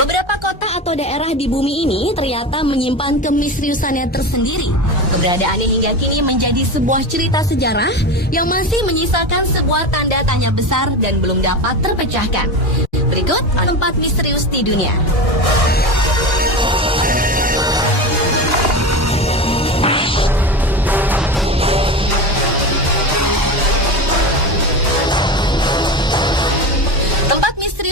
Beberapa kota atau daerah di bumi ini ternyata menyimpan kemisteriusannya tersendiri. Keberadaannya hingga kini menjadi sebuah cerita sejarah yang masih menyisakan sebuah tanda tanya besar dan belum dapat terpecahkan. Berikut tempat misterius di dunia.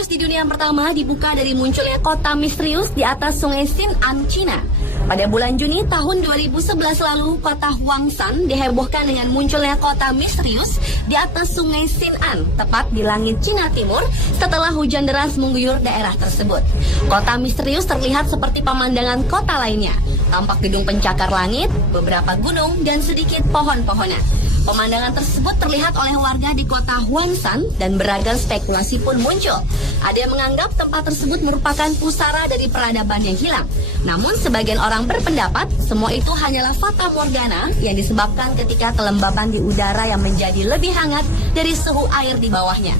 Di dunia yang pertama dibuka dari munculnya kota misterius di atas sungai Xin'an, Cina. Pada bulan Juni tahun 2011 lalu, kota Huangshan dihebohkan dengan munculnya kota misterius di atas sungai Xin'an, tepat di langit Cina Timur setelah hujan deras mengguyur daerah tersebut. Kota misterius terlihat seperti pemandangan kota lainnya. Tampak gedung pencakar langit, beberapa gunung, dan sedikit pohon-pohonan. Pemandangan tersebut terlihat oleh warga di kota Huangshan dan beragam spekulasi pun muncul. Ada yang menganggap tempat tersebut merupakan pusara dari peradaban yang hilang. Namun sebagian orang berpendapat semua itu hanyalah fata morgana yang disebabkan ketika kelembaban di udara yang menjadi lebih hangat dari suhu air di bawahnya.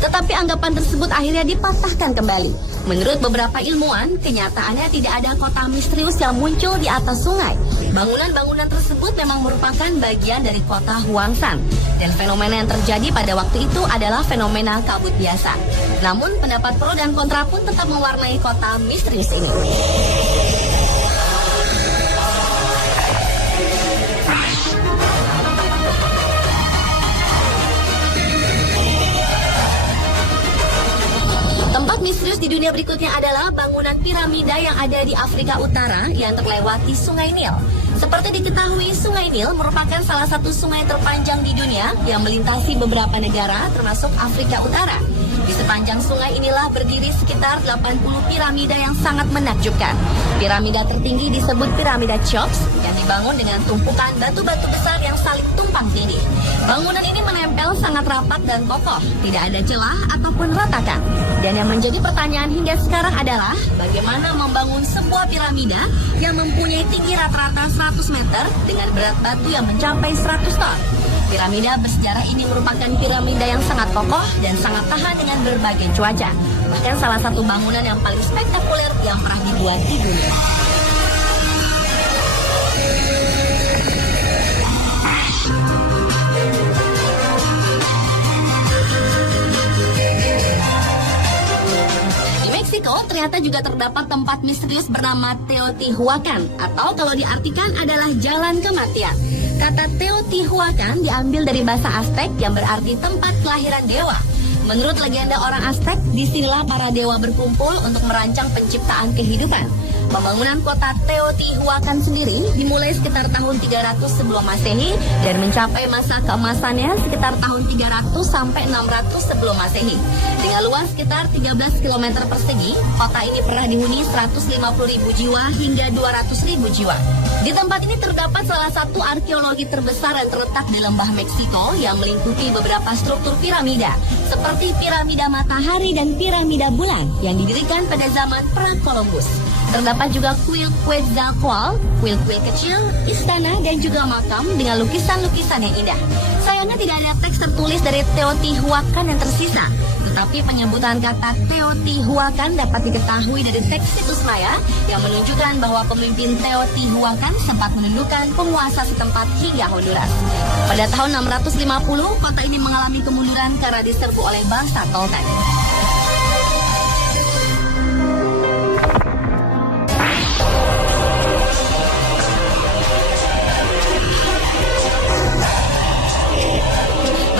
Tetapi anggapan tersebut akhirnya dipatahkan kembali. Menurut beberapa ilmuwan, kenyataannya tidak ada kota misterius yang muncul di atas sungai. Bangunan-bangunan tersebut memang merupakan bagian dari kota Huangshan. Dan fenomena yang terjadi pada waktu itu adalah fenomena kabut biasa. Namun pendapat pro dan kontra pun tetap mewarnai kota misterius ini. Tempat misterius di dunia berikutnya adalah bangunan piramida yang ada di Afrika Utara yang terlewati Sungai Nil. Seperti diketahui, Sungai Nil merupakan salah satu sungai terpanjang di dunia yang melintasi beberapa negara termasuk Afrika Utara. Di sepanjang sungai inilah berdiri sekitar 80 piramida yang sangat menakjubkan. Piramida tertinggi disebut piramida Cheops yang dibangun dengan tumpukan batu-batu besar yang saling tumpang tindih. Bangunan ini menempel sangat rapat dan kokoh, tidak ada celah ataupun retakan. Dan yang menjadi pertanyaan hingga sekarang adalah bagaimana membangun sebuah piramida yang mempunyai tinggi rata-rata 100 meter dengan berat batu yang mencapai 100 ton. Piramida bersejarah ini merupakan piramida yang sangat kokoh dan sangat tahan dengan berbagai cuaca. Bahkan salah satu bangunan yang paling spektakuler yang pernah dibuat di dunia. Di Meksiko ternyata juga terdapat tempat misterius bernama Teotihuacan, atau kalau diartikan adalah jalan kematian. Kata Teotihuacan diambil dari bahasa Aztec yang berarti tempat kelahiran dewa. Menurut legenda orang Aztec, disinilah para dewa berkumpul untuk merancang penciptaan kehidupan. Pembangunan kota Teotihuacan sendiri dimulai sekitar tahun 300 sebelum Masehi dan mencapai masa keemasannya sekitar tahun 300 sampai 600 sebelum Masehi. Dengan luas sekitar 13 km persegi, kota ini pernah dihuni 150.000 jiwa hingga 200.000 jiwa. Di tempat ini terdapat salah satu arkeologi terbesar yang terletak di lembah Meksiko yang melingkupi beberapa struktur piramida, seperti piramida matahari dan piramida bulan yang didirikan pada zaman pra-Columbus. Terdapat juga kuil Quetzalcoatl, kuil-kuil kecil, istana, dan juga makam dengan lukisan-lukisan yang indah. Sayangnya tidak ada teks tertulis dari Teotihuacan yang tersisa. Tetapi penyebutan kata Teotihuacan dapat diketahui dari teks situs Maya yang menunjukkan bahwa pemimpin Teotihuacan sempat menundukkan penguasa setempat hingga Honduras. Pada tahun 650, kota ini mengalami kemunduran karena diserbu oleh bangsa Toltec.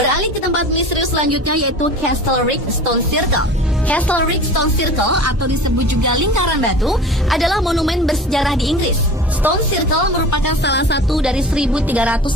Beralih ke tempat misterius selanjutnya yaitu Castle Rick Stone Circle. Castle Rick Stone Circle atau disebut juga lingkaran batu adalah monumen bersejarah di Inggris. Stone Circle merupakan salah satu dari 1.300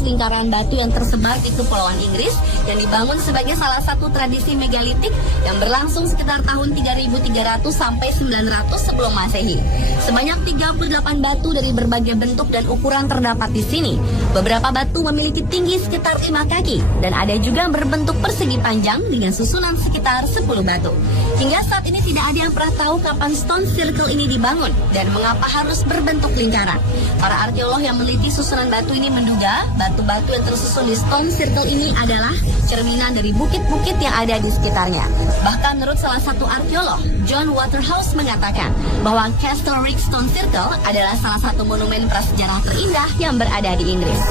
lingkaran batu yang tersebar di Kepulauan Inggris yang dibangun sebagai salah satu tradisi megalitik yang berlangsung sekitar tahun 3.300 sampai 900 sebelum Masehi. Sebanyak 38 batu dari berbagai bentuk dan ukuran terdapat di sini. Beberapa batu memiliki tinggi sekitar 5 kaki dan ada juga berbentuk persegi panjang dengan susunan sekitar 10 batu. Hingga saat ini tidak ada yang pernah tahu kapan Stone Circle ini dibangun dan mengapa harus berbentuk lingkaran. Para arkeolog yang meneliti susunan batu ini menduga batu-batu yang tersusun di Stone Circle ini adalah cerminan dari bukit-bukit yang ada di sekitarnya. Bahkan menurut salah satu arkeolog, John Waterhouse mengatakan bahwa Castle Rig Stone Circle adalah salah satu monumen prasejarah terindah yang berada di Inggris.